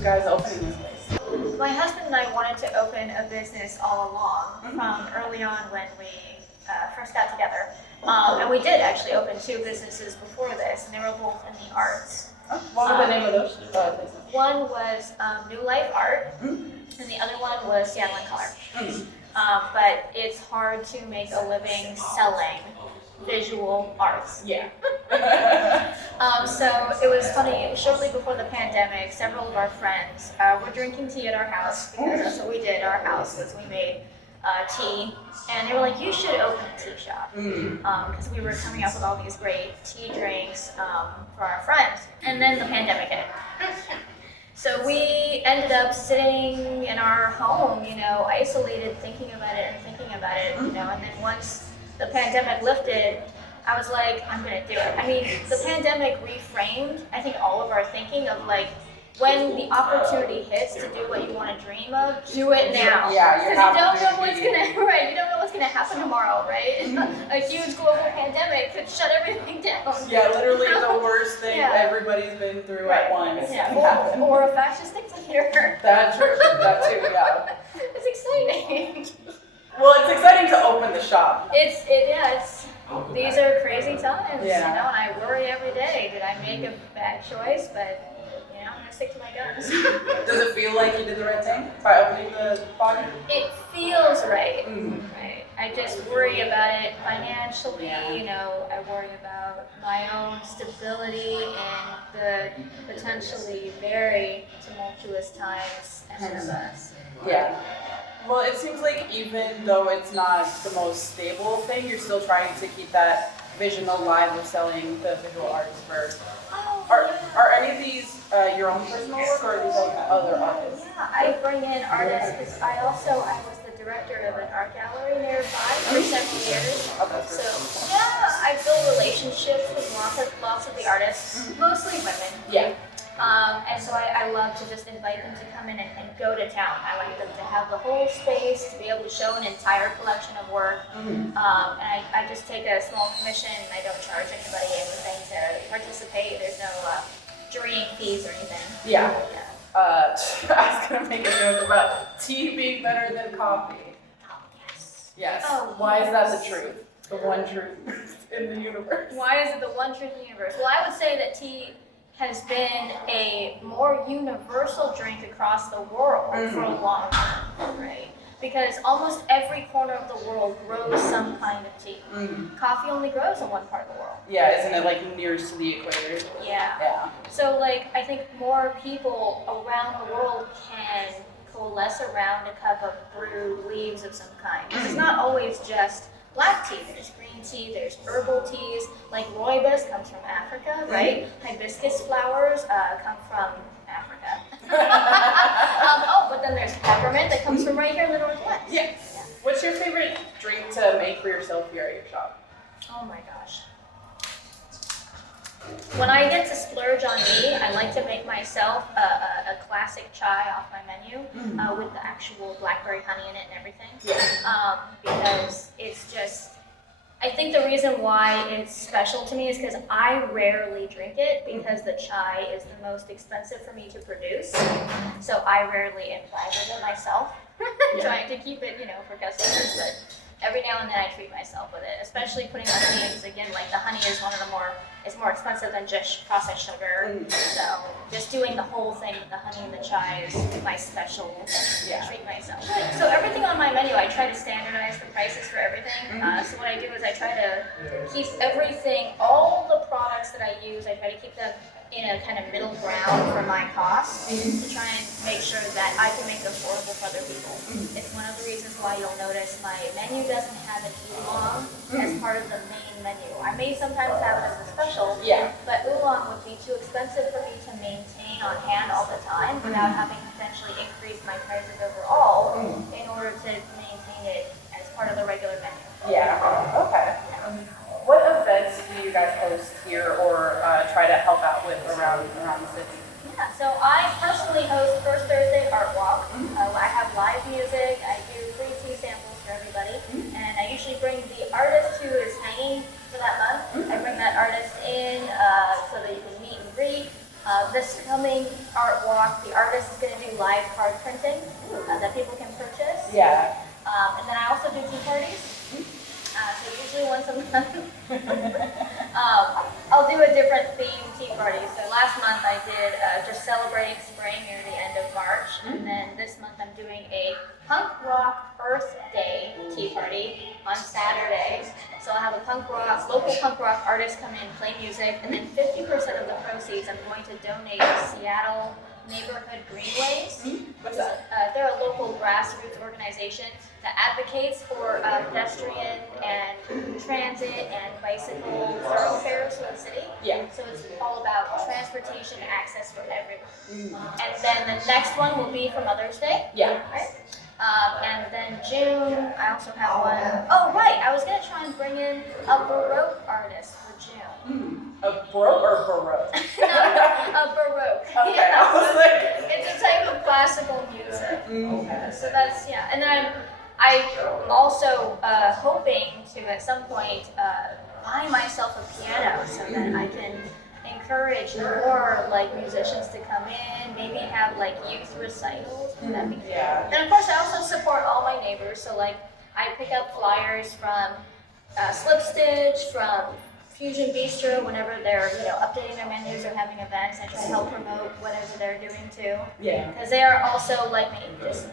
guys opening this place? My husband and I wanted to open a business all along from early on when we first got together. And we did actually open two businesses before this, and they were both in the arts. What was the name of those businesses? One was New Life Art, and the other one was Seattle in Color. But it's hard to make a living selling visual arts. Yeah. So it was funny, shortly before the pandemic, several of our friends were drinking tea at our house, because that's what we did. Our house was, we made tea, and they were like, you should open a tea shop, because we were coming up with all these great tea drinks for our friends, and then the pandemic hit. So we ended up sitting in our home, isolated, thinking about it, and then once the pandemic lifted, I was like, I'm gonna do it. I mean, the pandemic reframed, I think, all of our thinking of like, when the opportunity hits to do what you want to dream of, do it now. Yeah, because you don't know what's gonna happen tomorrow, right? A huge global pandemic could shut everything down. Yeah, literally the worst thing everybody's been through at once. Yeah. Or a fascist dictator. That too, yeah. It's exciting. Well, it's exciting to open the shop. These are crazy times, Yeah. and I worry every day. Did I make a bad choice? But I'm gonna stick to my guns. Does it feel like you did the right thing by opening the Foggy? It feels right. Right. I just worry about it financially. I worry about my own stability and the potentially very tumultuous times ahead of us. Yeah. Well, it seems like even though it's not the most stable thing, you're still trying to keep that vision alive of selling the visual arts for. Are any of these your own personal work, or are these like other artists? Yeah, I bring in artists because I was the director of an art gallery nearby for several years. Oh, that's so I build relationships with lots of the artists, mostly women. Yeah. And so I love to just invite them to come in and go to town. I like them to have the whole space, to be able to show an entire collection of work. And I just take a small commission, and I don't charge anybody anything to participate. There's no journeying fees or anything. Yeah. I was going to make a joke about tea being better than coffee. Oh, yes. Yes. Oh, why is that the truth? The one truth in the universe? Why is it the one truth in the universe? Well, I would say that tea has been a more universal drink across the world for a long time, right? Because almost every corner of the world grows some kind of tea. Coffee only grows in one part of the world. Yeah, isn't it like nearest to the equator? Yeah. So I think more people around the world can coalesce around a cup of brewed leaves of some kind. It's not always just black tea, there's green tea, there's herbal teas, like rooibos comes from Africa, right? Hibiscus flowers come from Africa. But then there's peppermint that comes from right here in the Northwest. Yeah. What's your favorite drink to make for yourself here at your shop? Oh my gosh. When I get to splurge on me, I like to make myself a classic chai off my menu with the actual blackberry honey in it and everything. Because it's just, I think the reason why it's special to me is because I rarely drink it because the chai is the most expensive for me to produce. So I rarely imbibe it myself, trying to keep it, for customers. But every now and then I treat myself with it, especially putting the honey in, because again, the honey is it's more expensive than just processed sugar. So just doing the whole thing with the honey and the chai is my special treat myself. So everything on my menu, I try to standardize the prices for everything. So what I do is I try to keep everything, all the products that I use, I try to keep them in a kind of middle ground for my costs to try and make sure that I can make it affordable for other people. It's one of the reasons why you'll notice my menu doesn't have an oolong as part of the main menu. I may sometimes have it as a special, but oolong would be too expensive for me to maintain on hand all the time without having to potentially increase my prices overall in order to maintain it as part of the regular menu. Yeah, okay. What events do you guys host here or try to help out with around the city? Yeah, so I personally host First Thursday Art Walk. I have live music, I do free tea samples for everybody, and I usually bring the artist who is hanging for that month. I bring that artist in so that you can meet and greet. This coming theme art walk. The artist is going to do live card printing that people can purchase. Yeah. And then I also do tea parties. So usually once a month, I'll do a different theme tea party. So last month I did just celebrating spring near the end of March, and then this month I'm doing a punk rock Earth Day tea party on Saturday. So I'll have a local punk rock artists come in, play music, and then 50% of the proceeds I'm going to donate to Seattle Neighborhood Greenways. What's that? They're a local grassroots organization that advocates for pedestrian and transit and bicycle thoroughfares for the city. Yeah. So it's all about transportation access for everyone. And then the next one will be for Mother's Day. Yeah. Right? And then June, I also have one. Oh, right. I was going to try and bring in a Baroque artist for June. A Baroque or Baroque? No, a Baroque. Okay, Yeah. I was like... It's a type of classical music. So that's, yeah. And then I'm also hoping to, at some point, buy myself a piano so that I can encourage more like musicians to come in, maybe have like youth recitals. That'd be cool. Yeah. And of course, I also support all my neighbors. So like, I pick up flyers from Slip Stitch, from Fusion Bistro whenever they're updating their menus or having events. I try to help promote whatever they're doing too. Yeah. Because they are also like me, just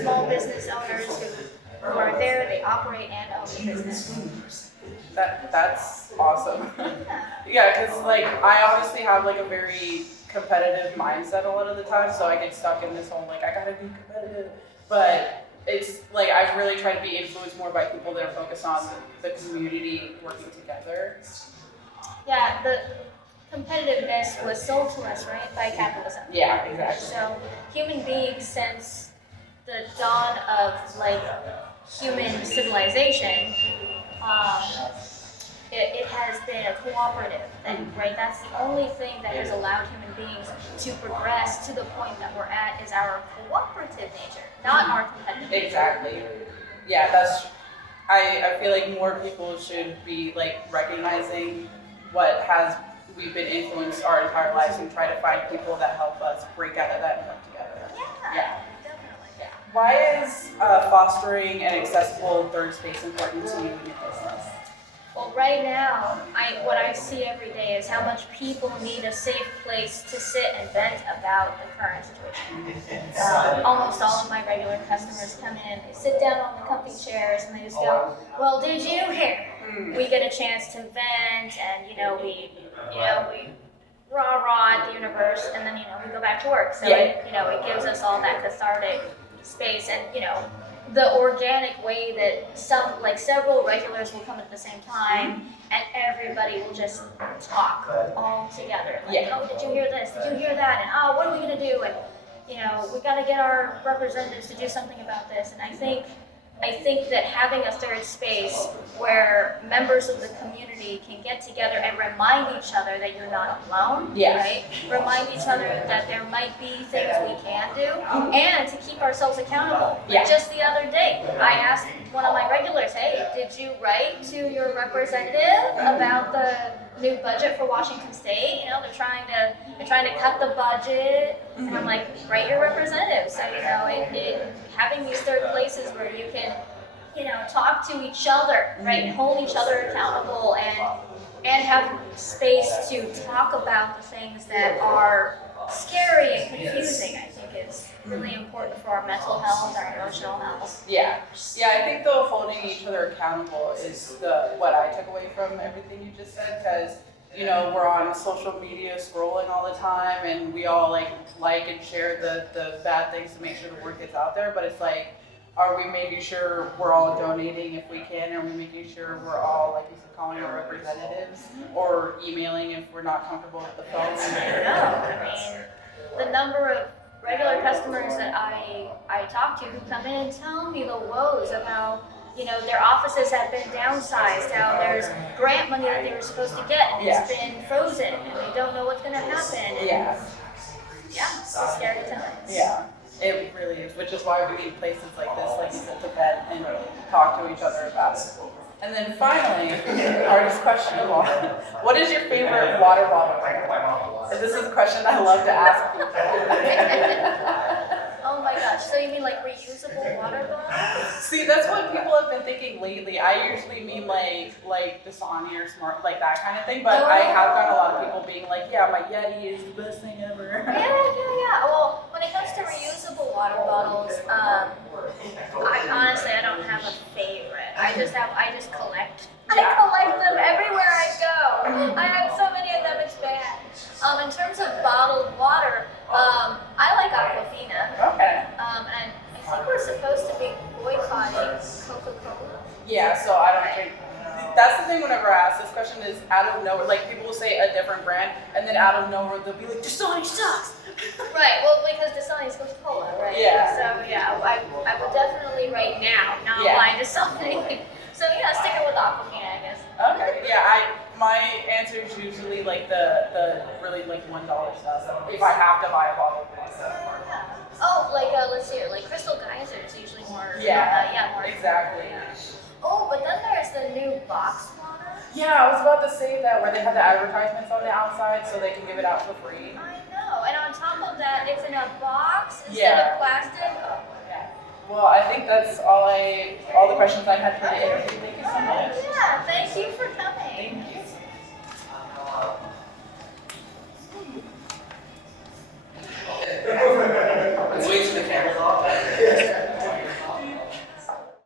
small business owners who are there. They operate and own the business. That's awesome. Yeah, because like I honestly have like a very competitive mindset a lot of the time, so I get stuck in this whole like I gotta be competitive. But it's like I've really tried to be influenced more by people that are focused on the community working together. Yeah, the competitiveness was sold to us, right, by capitalism. Yeah, exactly. So human beings, since the dawn of like human civilization, it has been a cooperative thing, right? That's the only thing that has allowed human beings to progress to the point that we're at is our cooperative nature, not our competitive nature. Exactly. Yeah, I feel like more people should be like recognizing what we've been influenced our entire lives and try to find people that help us break out of that and work together. Yeah, definitely. Yeah. Why is fostering an accessible third space important to you in your business? Well, right now, what I see every day is how much people need a safe place to sit and vent about the current situation. Almost all of my regular customers come in, they sit down on the comfy chairs, and they just go, "Well, did you hear?" We get a chance to vent, and we rah-rah at the universe, and then we go back to work. So it gives us all that cathartic space, and the organic way that several regulars will come at the same time, and everybody will just talk all together. Like, oh, did you hear this? Did you hear that? And oh, what are we gonna do? And we got to get our representatives to do something about this. And I think that having a third space where members of the community can get together and remind each other that you're not alone, right? Remind each other that there might be things we can do, and to keep ourselves accountable. Like just the other day, I asked one of my regulars, "Hey, did you write to your representative about the new budget for Washington State? They're trying to cut the budget." And I'm like, "Write your representative." So having these third places where you can talk to each other, right, and hold each other accountable, and have space to talk about the things that are scary and confusing, I think is really important for our mental health, our emotional health. Yeah, I think though holding each other accountable is what I took away from everything you just said, because we're on social media scrolling all the time, and we all like and share the bad things to make sure the word gets out there, but it's like, are we making sure we're all donating if we can? Are we making sure we're all, like you said, calling our representatives or emailing if we're not comfortable with the phone? The number of regular customers that I talk to who come in and tell me the woes of how their offices have been downsized, how there's grant money that they were supposed to get and it's been frozen, and they don't know what's going to happen. And it's a scary time. Yeah. It really is, which is why we need places like this, like you said, to vent and talk to each other about it. And then finally, the hardest question of all, what is your favorite water bottle brand? This is a question I love to ask people. Oh my gosh, so you mean like reusable water bottles? See, that's what people have been thinking lately. I usually mean like Dasani or Smart, like that kind of thing. But I have gotten a lot of people being like, yeah, my Yeti is the best thing ever. Yeah. Well, when it comes to reusable water bottles, I honestly don't have a favorite. I just collect. I collect them everywhere I go. I have so many of them, it's bad. In terms of bottled water, I like Aquafina. Okay. And I think we're supposed to be boycotting Coca-Cola. Yeah, so I don't think. That's the thing whenever I ask this question is out of nowhere, like people will say a different brand and then out of nowhere they'll be like, Dasani sucks! Right, well because Dasani is Coca-Cola, right? Yeah. So yeah, I would definitely right now not buy Dasani. So yeah, sticking with Aquafina, I guess. Okay, yeah, my answer is usually like the really like $1 stuff if I have to buy a bottle of water. Oh, like let's see here, like Crystal Geyser is usually more. More exactly. Oh, but then there's the new box water. Yeah, I was about to say that where they have the advertisements on the outside so they can give it out for free. I know, and on top of that, it's in a box instead of plastic. Yeah. Well, I think that's all the questions I had for the interview. Thank you so much.